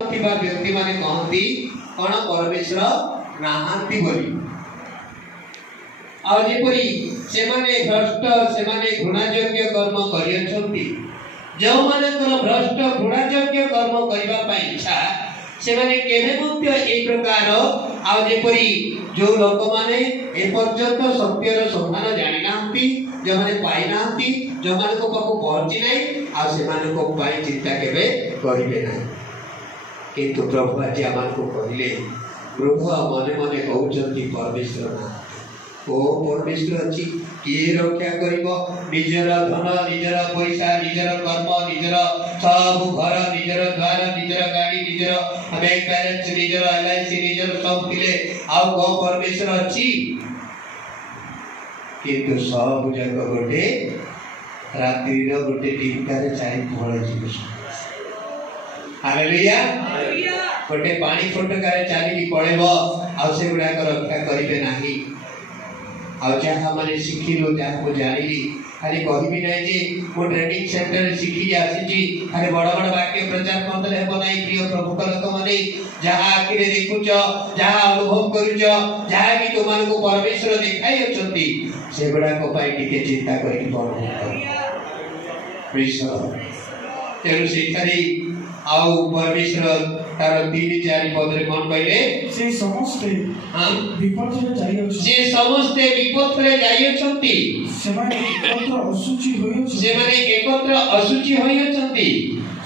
व्यक्ति माने कहती कौन परमेश्वर नाहांती बोली और जेपरी सेमाने भ्रष्ट सेमाने घृणायोग्य कर्म करियछंती जो मानकर भ्रष्ट घृणायोग्य कर्म करबा पई इच्छा सेमाने केबे मध्य एक प्रकार आ जेपरी जो लोक माने ए पर्यंत सत्यर संधान जानि नांती जो माने पाई नांती जो माने को पाको पहुंची नै आ सेमाने को पाई चिंता केबे करिबे नै किंतु प्रभु आज आमान को कहले प्रभु मने मने कहउचंती परमेश्वर ना ओ परमेश्वर अछि के रक्षा करिवो निजर धन निजर पैसा निजर कर्म निजर सब घर निजर द्वार निजर गाड़ी निजर बैंक बैलेंस निजर एलआईसी निजर सब दिले आ को परमेश्वर अछि किंतु सब जग गोटे रात्रि रो गोटे टिमकारे चाहि भोळ जीव हालेलुया गोटे पानी फोटकारे चाली पड़ेबो आ से गुडा को रक्षा करिवे नाही आ जहाँ माने शिखिलो जहाँ को जानिली खाली कहबी नहीं जे वो ट्रेनिंग सेंटर शिखी आसी खाली बड़ बड़ वाक्य प्रचार करदे हेबो नहीं प्रिय प्रभु लोक माने जहाँ आखिरे देखुच जहाँ अनुभव करूच जहाँ कि तुमान को परमेश्वर देखाई अछंती से गुडा को पाई टिके चिंता करी पड़ो प्रेज तेरु शिखारी आउ परमेश्वर तार 3-4 पद रे कोन कहले से समस्त विपद रे जाई अछि जे समस्त विपद रे जाई अछंती सेमाने एकत्र असुचि होय अछि सेमाने एकत्र असुचि होय अछंती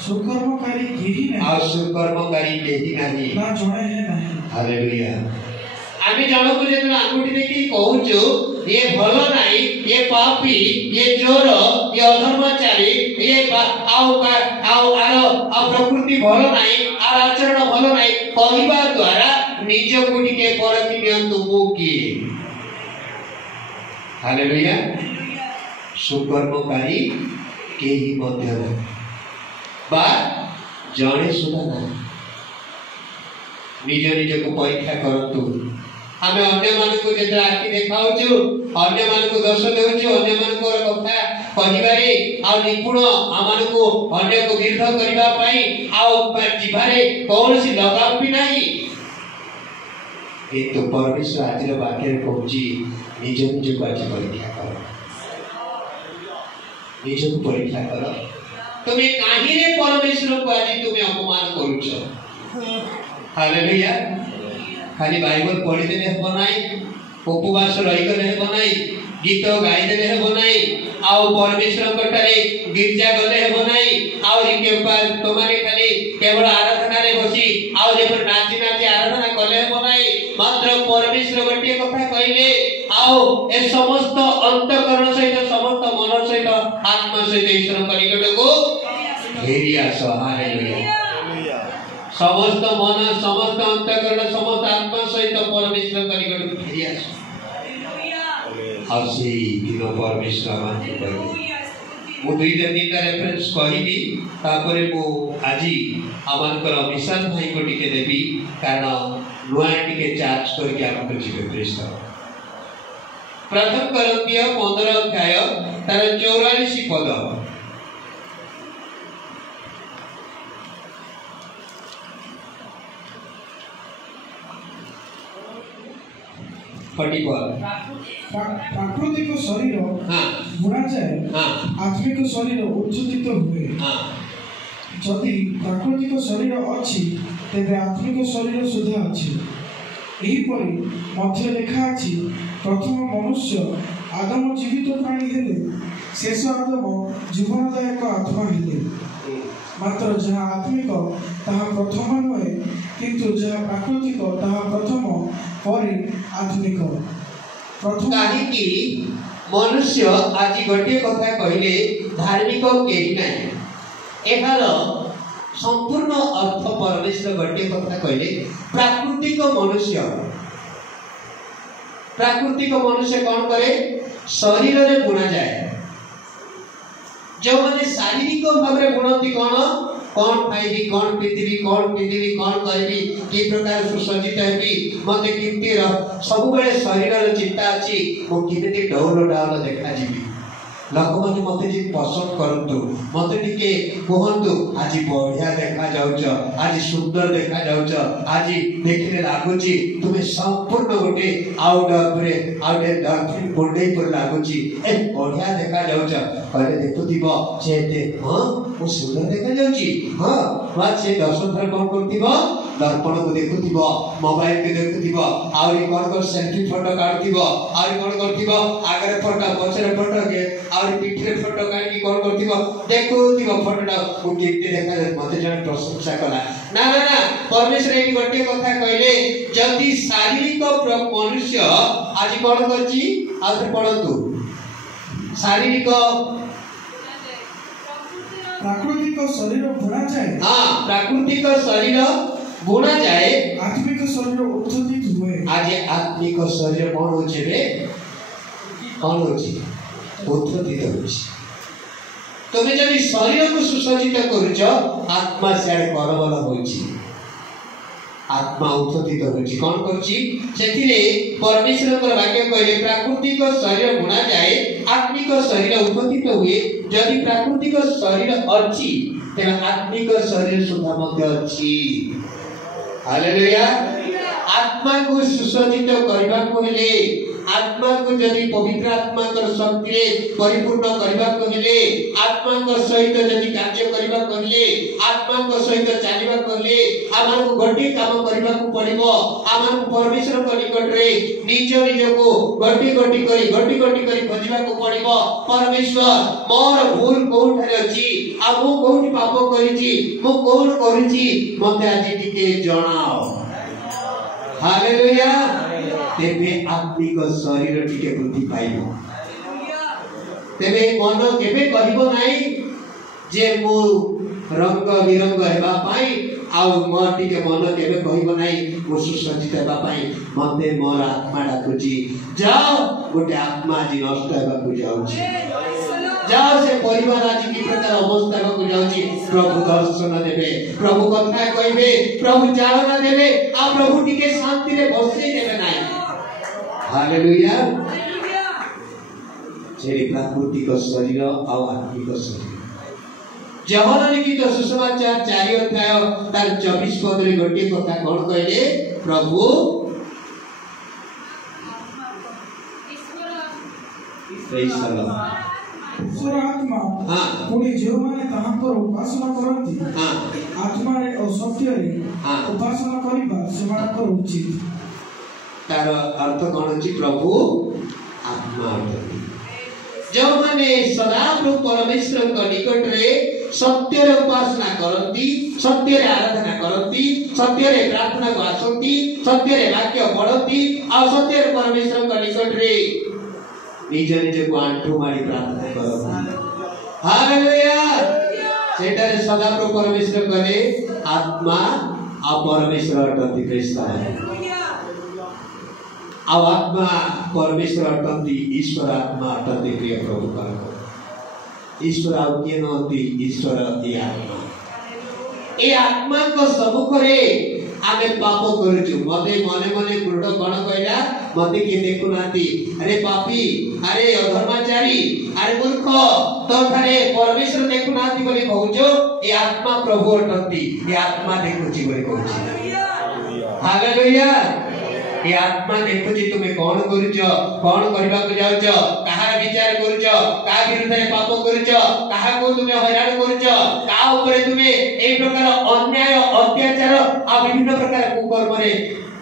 सुकर्मकारी केही नाही आ सुकर्मकारी केही नाही ना जणे है नाही हालेलुया आमी जानो को जेतना आंगुठी देखि कहूचो ये भलो नाही ये पापी ये चोर ये अधर्मचारी ये आउ आरो प्रकृति भलो नाही आर आचरण भलो नाही कहबा द्वारा निज गुडी के परखि नियंतु मु की हालेलुया सुकर्मकारी केही मध्य नाही बा जणे सुधा नाही निज निज को परीक्षा करतु आमे अन्य मान को जेतरा आखि देखाउछु अन्य मान को दोष देउछु अन्य मान को कथा कहिबारे आ निपुण आमान को अन्य को विरोध करिबा पई आ जीवारे कौनसी लगाव भी नहीं ए तो परमेश्वर आज रो वाक्य रे कहूची निज निज को आज परीक्षा करो निज को परीक्षा करो तुमे काहे रे परमेश्वर को आज तुमे अपमान करूछ हालेलुया खाली बाइबल पढ़ी देले हेबो नाही उपवास रही गले हेबो नाही गीत गाई देले हेबो नाही आउ परमेश्वर कटारे गिरजा गले हेबो नाही आउ के ऊपर तुम्हारे खाली केवल आराधना रे बसी आउ जे पर नाची नाची आराधना गले हेबो नाही मात्र परमेश्वर गटिए कथा कहले आउ ए समस्त अंतकरण सहित समस्त मन सहित आत्मा सहित ईश्वर कनिकट को घेरिया हालेलुया समस्त मन समस्त अंतकरण समस्त आत्मा सहित परमेश्वर कनिकट फेरी आस हालेलुया और से दिनो परमेश्वर मान को मु 2-3 टा रेफरेंस कहिबी तापरे मु आजी आमानकर विशाल भाई को टिके देबी कारण नुआ टिके चार्ज करके आपको जीवे प्रेस प्रथम करंतिय 15 अध्याय तार 44 पद 44 प्राकृतिक शरीर बुणा जाए आत्मिक शरीर उत्थित हुए जदि प्राकृतिक शरीर अछि तेबे आत्मिक शरीर सुधा अछि एही परि मध्य लेखा अछि प्रथम मनुष्य आदम जीवित प्राणी हेले शेष आदम जीवनदायक आत्मा हेले मात्र जहाँ आत्मिक ताहा प्रथम नुहे किंतु जहाँ प्राकृतिक ताहा प्रथम परे आत्मिक प्रथम काहे कि मनुष्य आज गोटे कथा कहले धार्मिक केही नाही एहार संपूर्ण अर्थ परमेश्वर गोटे कथा कहले प्राकृतिक मनुष्य कौन करे शरीर रे गुणा जाए जो माने शारीरिक भाव रे गुणती कौन खाइबी कौन पृथ्वी कौन करबी कि प्रकार सुसज्जित हेबी मते किंती सब बेले शरीर रे चिंता अछि मो किमिति डौल देखा जीवी लोक मैंने मत पसंद करतु मत टिके कहतु आज बढ़िया देखा जाउच आज सुंदर देखा जाउच आज देखले लागुची तुम्हें संपूर्ण गोटे आउटे डॉल्फिन बोडे पर लागुची ए बढ़िया देखा जाउच कहले देखुथिबो से हां वो सुंदर देखा जाउची हां बात से 10 थर कोन करथिबो दर्पण को देखुथिबो मोबाइल के देखुथिबो आउरी कोन को सेल्फी फोटो काढथिबो आउरी कोन करथिबो आगरे फोटो पछरे फोटो के आउरी पिठरे फोटो काढी कोन करथिबो देखुथिबो फोटोटा उठी देखा जाय मते जण प्रशंसा कला ना ना ना परमेश्वर एटी गोटे कथा कहले जदि शारीरिक मनुष्य आज कोन करची आउरी पढंतु शारीरिक प्राकृतिक शरीर बुणा जाए हां प्राकृतिक शरीर बुणा जाए आत्मिक शरीर उत्थित हुए आज आत्मिक शरीर कौन होचे रे कौन होची उत्थित होची तमे जदि शरीर को सुसज्जित करूछ आत्मा सेड करबल होची आत्मा उत्थित होची कौन करची सेथिरे परमेश्वर को वाक्य कहले प्राकृतिक शरीर बुणा जाए आत्मिक शरीर उत्थित हुए जदि प्राकृतिक शरीर अछि तेना आत्मिक शरीर सुद्धा मध्य अछि हालेलुया आत्मा को सुसज्जित करबा को हेले आत्मा को जदि पवित्र आत्मा कर शक्ति रे परिपूर्ण करबा को हेले आत्मा को सहित जदि कार्य करबा को हेले आत्मा को सहित चलीबा को हेले आमान को गड्डी काम करबा को पड़िबो आमान को परमेश्वर को निकट रे निज को गड्डी करी खोजिबा को पड़िबो परमेश्वर मोर भूल कोठारे अछि आ मो कोठी पाप करिछि मो कोन करिछि मते आज टिके जणाओ हालेलुया तेबे आत्मिक शरीर टिके वृद्धि पाइबो तेबे मन केबे कहबो नाही जे मो रंग बिरंग हेबा पाई आ म टिके मन केबे कहबो नाही मो सुसज्जित हेबा पाई मते मोर आत्मा डाकुची जाओ गोटे आत्मा जी नष्ट हेबा को जाउची जाओ से परिवार आज की प्रकार अवस्था को जाउची प्रभु दर्शन देबे प्रभु कथा कहबे प्रभु चालना देबे आ प्रभु टिके शांति रे बसई देबे नाही हालेलुया जेरी प्राकृतिक शरीर और आत्मिक शरीर जहन लिखित सुसमाचार 4 अध्याय तार 24 पद रे गोटे कथा कोन कहले प्रभु ईश्वर आत्मा पुणी जो माने ताहा पर उपासना करती आत्मा रे और सत्य रे उपासना करिबा सेमान कर उचित तार अर्थ कोन अछि प्रभु आत्मा जो माने सदाप्रभु परमेश्वर को निकट रे सत्य रे उपासना करती सत्य रे आराधना करती सत्य रे प्रार्थना को आसंती सत्य रे वाक्य पढ़ती और सत्य रे परमेश्वर को निकट रे निज को आंठू मारी प्रार्थना करती हालेलुया सेटा रे सदाप्रभु परमेश्वर कहले आत्मा आ परमेश्वर अटंती क्रिस्ता आत्मा परमेश्वर अटंती ईश्वर आत्मा अटंती प्रिय प्रभु कर ईश्वर आज्ञा नती ईश्वर ए आत्मा को सम्मुख रे आमे पाप करूछु मते मने मने दृढ़ कोन कहला मते के देखु नाती अरे पापी अरे अधर्माचारी अरे मूर्ख तो थारे परमेश्वर देखु नाती बोली कहूछो ए आत्मा प्रभु अटंती ए आत्मा देखुची बोली कहूची हालेलुया ये आत्मा देखुची तुमे कौन करूचो कौन करबा को जाउचो कहार विचार करूचो का विरुद्ध रे पाप करूचो कहा को तुमे हैरान करूचो का ऊपर तुमे ए प्रकार अन्याय अत्याचार आ विभिन्न प्रकार कुकर्म रे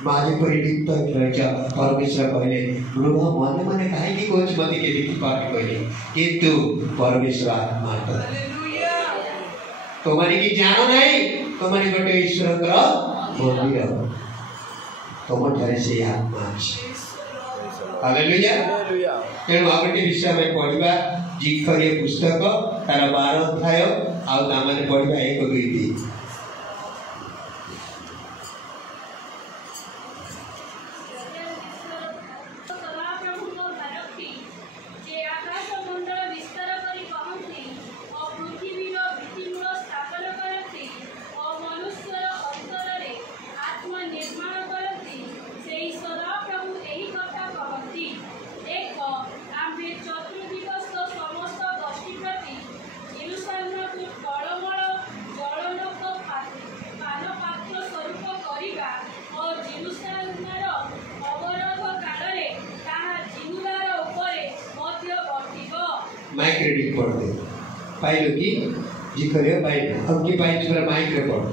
माजे परि लिप्त रहछ परमेश्वर कहले प्रभु मने मने काहे की कोच मते के देखि पाके कहले किंतु परमेश्वर आत्मा हालेलुया तो माने की जानो नहीं तो माने गोटे ईश्वर कर मंदिर तमठारे से आत्मा हालेलुया तेणु आगटे विषय में पढ़िबा जिखर ये पुस्तक तार 12 अध्याय आ तामाने पढ़िबा 1 2 3 चतुर्दिगस्त समस्त माइक रीडिंग पढ़ते पाइलो कि जी करियो पाइलो अब की पाइल पर माइक रे पढ़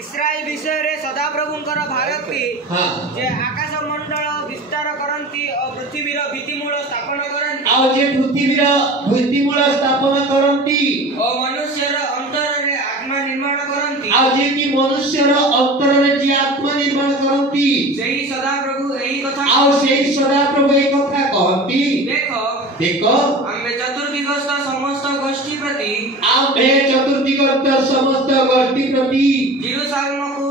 इस्राएल विषय रे सदा प्रभुंकर भारती हां जे आकाश मंडल विस्तार करंती और पृथ्वी रो भित्तिमूल स्थापन करंती आ जे पृथ्वी रो भित्तिमूल स्थापन करंती और मनुष्य रो अंतर रे आत्मा निर्माण करंती आ जे कि मनुष्य रो अंतर रे जे आत्मा निर्माण करंती सेही सदा प्रभु एही कथा आ सेही सदा प्रभु एही कथा कहती देखो देखो आम्बे चतुर्दिगस्त समस्त गोष्ठी प्रति आम्बे चतुर्दिगस्त समस्त गोष्ठी प्रति जेरूशलेम को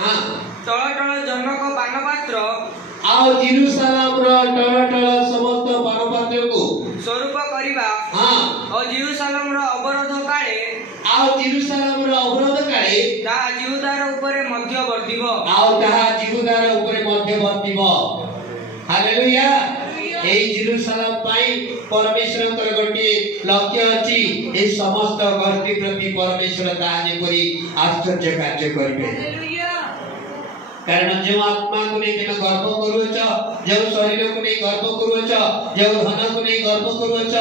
हां तळ तळ जनक पानपात्र आओ जेरूशलेम रो तळ तळ समस्त पानपात्र को स्वरूप करिबा हां और जेरूशलेम रो अवरोध काळे आओ जेरूशलेम रो अवरोध काळे ता जीवदार ऊपर मध्य वर्तिबो आओ ता जीवदार ऊपर मध्य वर्तिबो हालेलुया এই जेरूशलेम पाई परमेश्वर कर गोटे लक्ष्य अछि ए समस्त गोष्ठी प्रति परमेश्वर ताजे करी आश्चर्य कार्य करिवे हालेलुया कारण जो आत्मा को नहीं तुम गर्व करूछ जो शरीर को नहीं गर्व करूछ जो धन को नहीं गर्व करूछ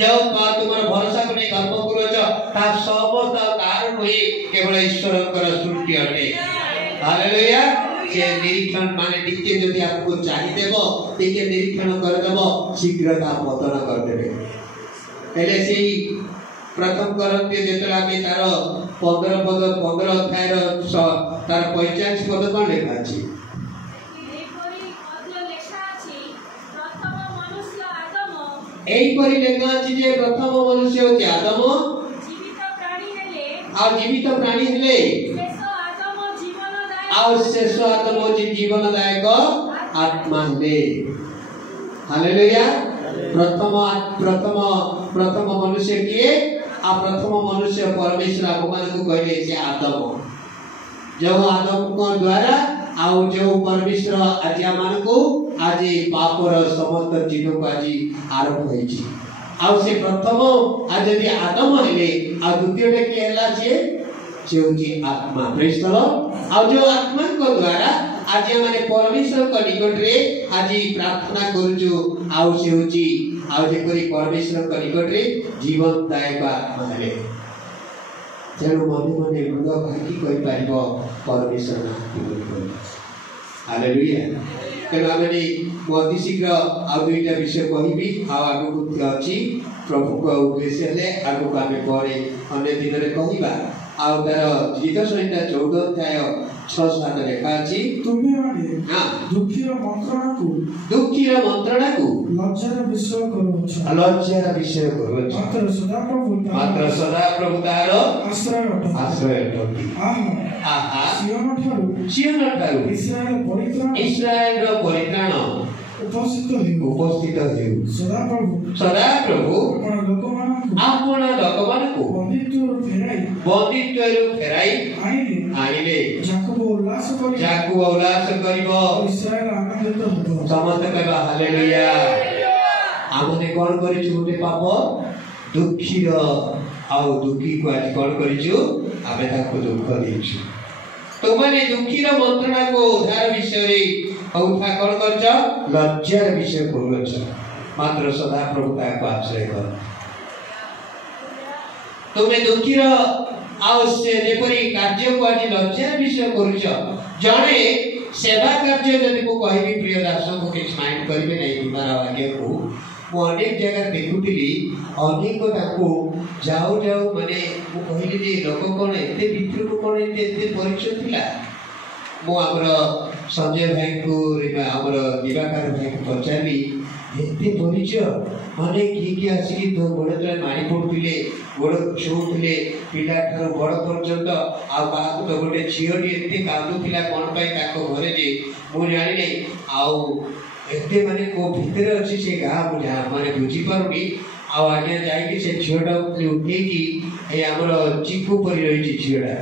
जो तुम्हारा भरोसा को नहीं गर्व करूछ ता समस्त कारण होई केवल ईश्वर कर सृष्टि अटे हालेलुया जे निरीक्षण माने टिके जदि आपको चाहि देबो टिके निरीक्षण कर देबो शीघ्रता पतन कर देबे पहले से ही प्रथम करंती जेतला में तार 15 पद 15 अध्याय रो तार 45 पद कोन लेखा अछि एई परि लेखा अछि जे प्रथम मनुष्य होते आदम जीवित प्राणी हेले और शेष आत्मा जीवन दायक आत्मा हेले हालेलुया प्रथम मनुष्य किए आ प्रथम मनुष्य परमेश्वर भगवान को कहले से आदम जो आदम को द्वारा आउ जो परमेश्वर आज मान को आज पापर समस्त जीव को आज आरंभ होई छी आउ से प्रथम आज यदि आदम हेले आ द्वितीय के हला जे जेउची आत्मा प्रेज द लॉर्ड आ जो आत्मा को द्वारा आज माने परमेश्वर को निकट रे आज प्रार्थना करूछु आउ सेउची आउ जे करी परमेश्वर को निकट रे जीवन दायक आत्मा हेले जेनु मने मने गुण भागी कहि पाइबो परमेश्वर नाम हालेलुया केना माने अति शीघ्र आ दुईटा विषय कहिबी आ आगु अछि प्रभु को उद्देश्य ले आगु आमे परे अन्य दिन रे कहिबा आ तार गीत संहिता 14 अध्याय 6-7 लेखा अछि तुमे माने हां दुखीर मंत्रणा को लज्जार विषय करूछ मात्र सदा प्रभु तार आश्रय अटति आहा सियोन ठारू इस्राएल रो परित्राण उपस्थित हेउ सदा प्रभु आपण लोकमान को बंदित्व फेराई आनिले जाकू उल्लास करिबो इस्राएल आनंदित होबो समस्त कहबा हालेलुया आमने कोन करिछु गोटे पाप दुखीर आउ दुखी को आज कोन करिछु आमे ताको दुख देछु तो माने दुखीर मंत्रणा को उद्धार विषय रे औथा कोन करछ लज्जार विषय करूछ मात्र सदा प्रभु ताको आश्रय कर तुमे दुखीर आवश्य जेपरी कार्य को आज लज्जार विषय करूछ जणे सेवा कार्य जदि को कहबी प्रिय दर्शक को किछ माइंड करिवे नै तुम्हारा वाक्य को मो अनेक जगह देखुतिली अनेक ताको जाऊ जाऊ माने मो कहली जे लोक कोन एते भितर को कोन एते परिचय थिला मो हमर संजय भाई को हमर दिवाकर भाई को पचारी एते परिचय माने की आसी तो गोड़ तले मारी पड़तिले गोड़ छुउतिले पिला ठार बड़ पर्यंत आ बाहु तो गोटे झियोटी एते कांदुतिला कोन पाई ताको घरे जे मो जानि नै आउ एते माने को भीतर अछि से गा बुझा माने बुझी पारुनी आ आगे जाई कि से झियोटा उठे कि ए हमर चिकू परि रही छि झियोटा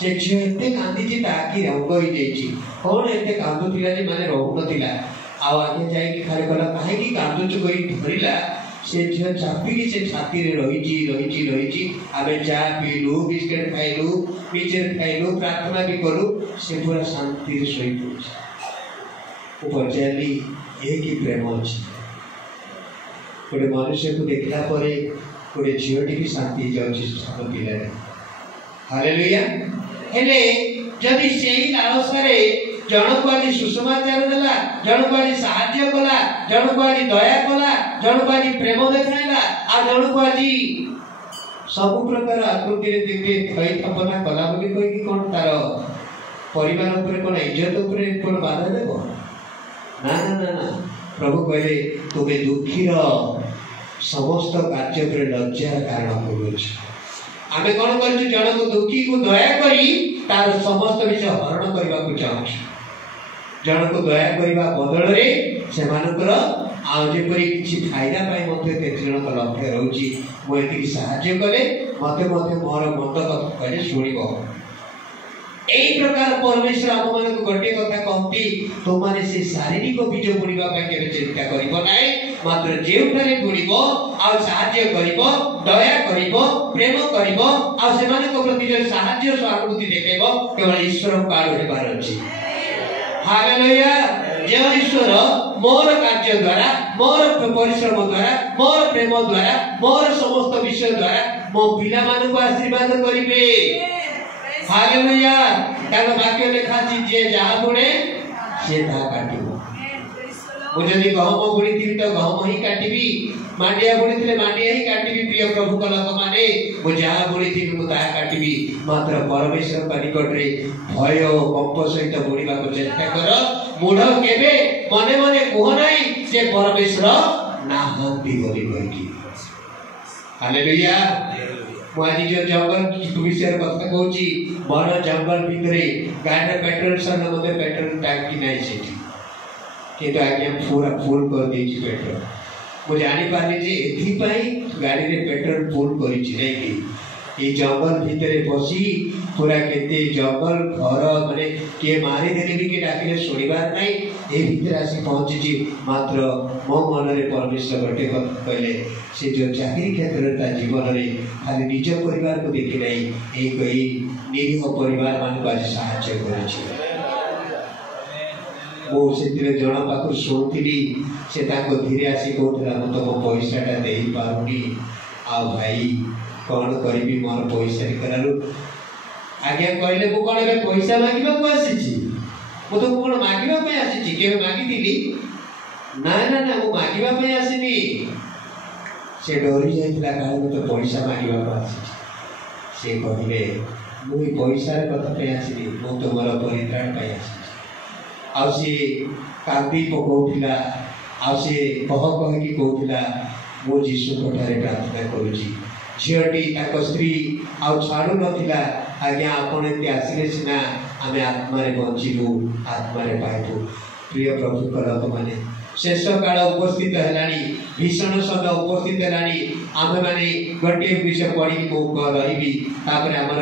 से झियो एते कांदी छि ताकि रंग होई जाई छि कोन एते कांदुतिला जे माने रहु नतिला आ आगे जाई कि खाली कला काहे कि कांदुचु कोई धरिला से झियो चापी कि से छाती रे रही छि आबे चा पीलु बिस्किट खाइलु मिचर खाइलु प्रार्थना भी करू से पूरा शांति रे सोई पड़छ ऊपर चली एक ही प्रेम अछि गोटे मनुष्य को देखला परे गोटे झीलटी भी शांति जाउछि सानो पिला हालेलुया हेले जदि सेही लालसारे जन को आज सुसमाचार देला जन को आज साहाय्य कला जन को आज दया कला जन को आज प्रेम देखाइला आ जन को आज सब प्रकार आकृति देखते खई थपना कला बोली कहि कि कोन तार परिवार ऊपर कोन इज्जत ऊपर कोन बाधा देबो ना ना ना ना प्रभु कहले तुमे दुखीर समस्त कार्य पर लज्जार कारण होउछ आमे कोन करछु जन को दुखी को दया करी तार समस्त विषय हरण करबा को चाहछु जन को दया करबा बदल रे से मानकर आ जेपरि किछि फायदा पाई मध्ये ते जन को लक्ष्य रहउछि मो एति सहाय्य करे मते मते मोर मत कथा कहले सुनिबो एई प्रकार परमेश्वर हम मन को गटे कथा कहती तो माने से शारीरिक बीज बुणिबा पय केबे चिंता करिवो नै मात्र जेउठारे बुणिबो आ सहाय्य करिवो दया करिवो प्रेम करिवो आ से माने को प्रति जो सहाय्य सहानुभूति देखेबो केवल ईश्वर पार हेबार अछि हालेलुया जय ईश्वर मोर कार्य द्वारा मोर परिश्रम द्वारा मोर प्रेम द्वारा मोर समस्त विषय द्वारा मो पिला मान को आशीर्वाद करिवे हालेलुया तार वाक्य लेखा छी जे जहा बुणे से ता काटिबो मु जदी गहम बुणीथिबी तो गहम ही काटिबी मांडिया बुणीथिले मांडिया ही काटिबी प्रिय प्रभु का लोक माने मु जहा बुणीथिबी मु ता काटिबी मात्र परमेश्वर का निकट रे भय कंप सहित बुणीबा को चेष्टा कर मूढ़ केबे मने मने कोह नाही जे परमेश्वर नाहंती बोली कहि हालेलुया मुझे जो जंगल विषय कथा कहूँ बड़ जंगल भितर गाड़ी पेट्रोल सर मत पेट्रोल टांकी नहीं सेठी किंतु आज्ञा पूरा फुल कर देछि पेट्रोल मु जानि पारली जे एथि पई गाड़ी रे पेट्रोल फुल करिछि नै कि ए जंगल भितर बसी पूरा केते जंगल घर माने के मारी देले भी के डाकिले सुनिबार नै ए भितर आसी पहुंची मात्र मो मन रे परमेश्वर गटे कहले से जो चाकरी क्षेत्र ता जीवन रे खाली निज परिवार को देखि नै ए कई निरीह परिवार मान को आज सहायता करिछि ओ सेतिरे जणा पाखु सोतिली से ताको धीरे आसी कोथला म तो पैसाटा देई पारुनी आ भाई कौन करी मोर पैसा करालु आगे कहले मु कोन बे पैसा मागिबा को आसीछि मु तो कोन मागिबा पे आसीछि के मागी दिली ना ना ना मु मागिबा पे आसीनी से डोरी जाइतला काहे मु तो पैसा मागिबा को आसीछि से कहले मु पैसा रे कथा पे आसीनी मु तो मोर परित्राण पे आसीछि आ से कांदी पकोथिला आ से कह कह की कहथिला मो जीसु कोठारे प्रार्थना करूची झियोटी ताको स्त्री आ छाडू नथिला आज्ञा आपण एते आसीले सिना आमे आत्मा रे बंचिबु आत्मा रे पाइबु प्रिय प्रभु कलक माने शेष काल उपस्थित हेलानी भीषण समय उपस्थित हेलानी आमे माने गटे विषय पढी को रहिबी तापर हमर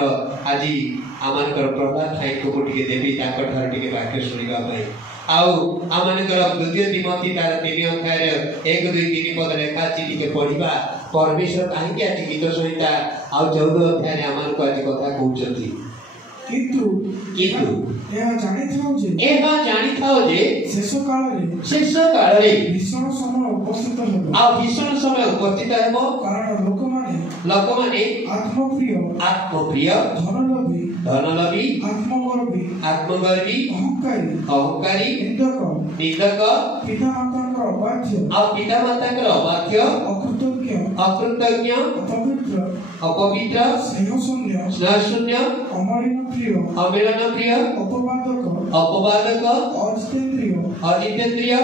आजि आमानकर प्रभात थाई को टिके देबी ताकर ठार टिके वाक्य सुनिबा पई आउ आमानकर द्वितीय तिमोथी तार 3 अध्याय 1 2 3 पद लेखा चिठी के पढिबा परमेश्वर काहे के आज गीत संहिता आउ 14 अध्याय आमान को आज कथा कहउचती किंतु एहा जानि थाओ जे शेष काल रे भीषण समय उपस्थित हेबो आ भीषण समय उपस्थित हेबो कारण लोक माने आत्मप्रिय धनलोभी आत्मगर्वी अहंकारी निंदक पिता माताकर अबाध्य अकृतज्ञ अपवित्र स्नेहशून्य अमिलन प्रिय अपवादक अजितेंद्रिय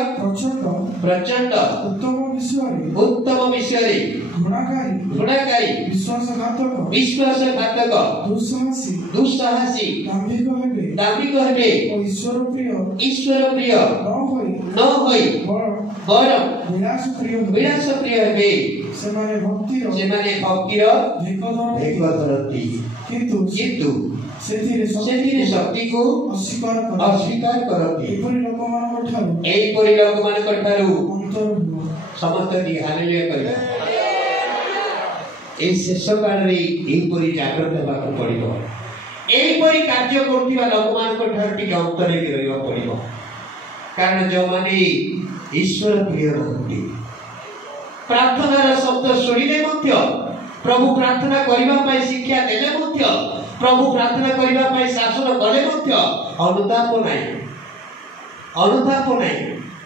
प्रचंड उत्तम विषय घृणाकारी विश्वासघातक दुस्साहसी दाम्भिक हेबे ईश्वर प्रिय न होई बर विलास प्रिय हेबे सेमाने भक्तिर भेक धरती किंतु सेतिरे शक्ति को अस्वीकार करती एपरि लोक मानकर ठारू समस्त दी हालेलुया करिबा ए शेष काल रे एपरि जागृत हेबाक पड़िबो एपरि कार्य करथिबा लोक मानकर ठारू टिके अंतरे रहिबा पड़िबो कारण जो माने ईश्वर प्रिय रहती प्रार्थनार शब्द शुणिले मध्य प्रभु प्रार्थना करबा पई शिक्षा देले मध्य प्रभु प्रार्थना करबा पई शासन कले मध्य अनुताप नाही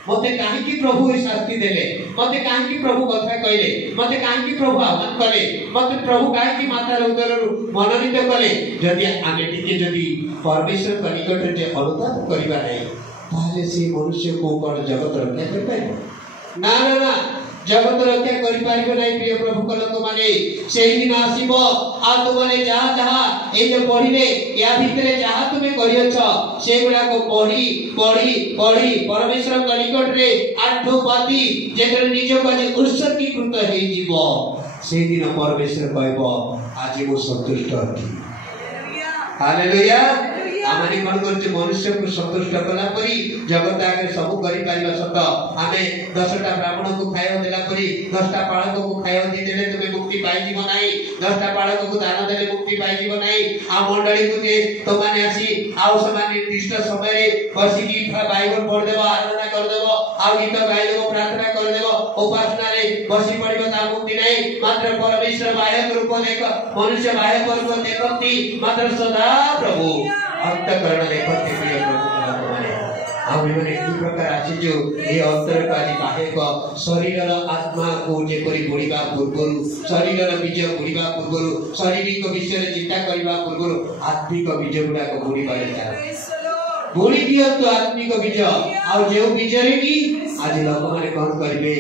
मते काहे प्रभु शास्ति देले मते काहे प्रभु कथा कहले मते काहे प्रभु आह्वान कले मते प्रभु काहे मातार उदर मनोनीत कले जदि आमे टिके जदि परमेश्वर निकट जे अनुताप करबा नाही ताले से मनुष्य को कोन जगत रक्षा कर पाए ना ना ना जगत रक्षा करि पारिबो नाही प्रिय प्रभु कलक माने सेही दिन आसीबो आ तुमने जहा जहा ए जे पढिले या भितरे जहा तुमे करियछ सेगुडा को पढी पढी पढी परमेश्वर के निकट रे आठो पाती जेकर निज को जे उत्सर्गीकृत हेई जीवो सेही दिन परमेश्वर कहबो आज मो संतुष्ट अछि हालेलुया आमानी मन करछ मनुष्य को संतुष्ट कला परी जगत आगे सब करि पाइबा सत आमे 10टा ब्राह्मण को खायो देला परी 10टा पाळक को खायो दी देले तुमे मुक्ति पाइ जीव नाही 10टा पाळक को दान देले मुक्ति पाइ जीव नाही आ मंडळी को जे तो माने आसी आउ समान निर्दिष्ट समय रे बसी की बाइबल पढ़ देबो आराधना कर देबो आ गीत गाइ देबो प्रार्थना कर देबो उपासना रे बसी पड़िबो ता मुक्ति नाही मात्र परमेश्वर बाह्य रूप देख मनुष्य बाह्य रूप देखती मात्र सदा प्रभु अंतकरण देखते प्रिय प्रभु माने हम माने की प्रकार आछि जो ए अंतर काली बाहे को शरीरर आत्मा को जे करी बुढ़ीबा पूर्वरु शरीरर बीज बुढ़ीबा पूर्वरु शारीरिक विषय चिंता करबा पूर्वरु आत्मिक बीज गुडा को बुढ़ीबा चाह बुढ़ी दियो तो आत्मिक बीज आ जे बीज रे की आज लोक माने कोन करबे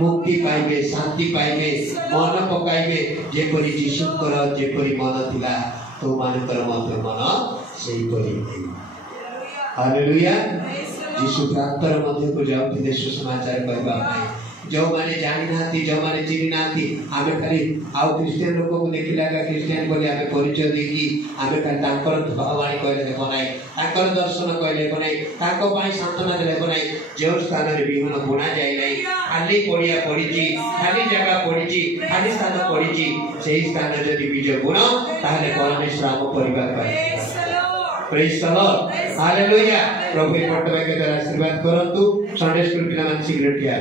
मुक्ति पाइबे शांति पाइबे मन पकाइबे जे करी जीशुकर जे करी मन थिला तो मानकर मत मन सही करी हालेलुया यीशु प्रांतर मध्य को जाउथिले सुसमाचार कहबा नाही जो माने जानि नाथि जो माने चिनि नाथि आमे खाली आउ क्रिश्चियन लोक को देखिला का क्रिश्चियन बोली आमे परिचय देकी आमे खाली तांकर भगवानी कहले देखो नाही तांकर दर्शन कहले बनाई तांको पाई सांत्वना देले बनाई जो स्थान रे विहन बुना जाय नाही खाली पड़िया पड़िची खाली जगह पड़िची खाली स्थान पड़िची सेही स्थान जदि बीज बुण ताहले परमेश्वर हम परिवार पाए प्रेज द लॉर्ड हालेलुया प्रभु पटवा के द्वारा आशीर्वाद करंतु संडे स्कूल पिला मान शीघ्र ठिया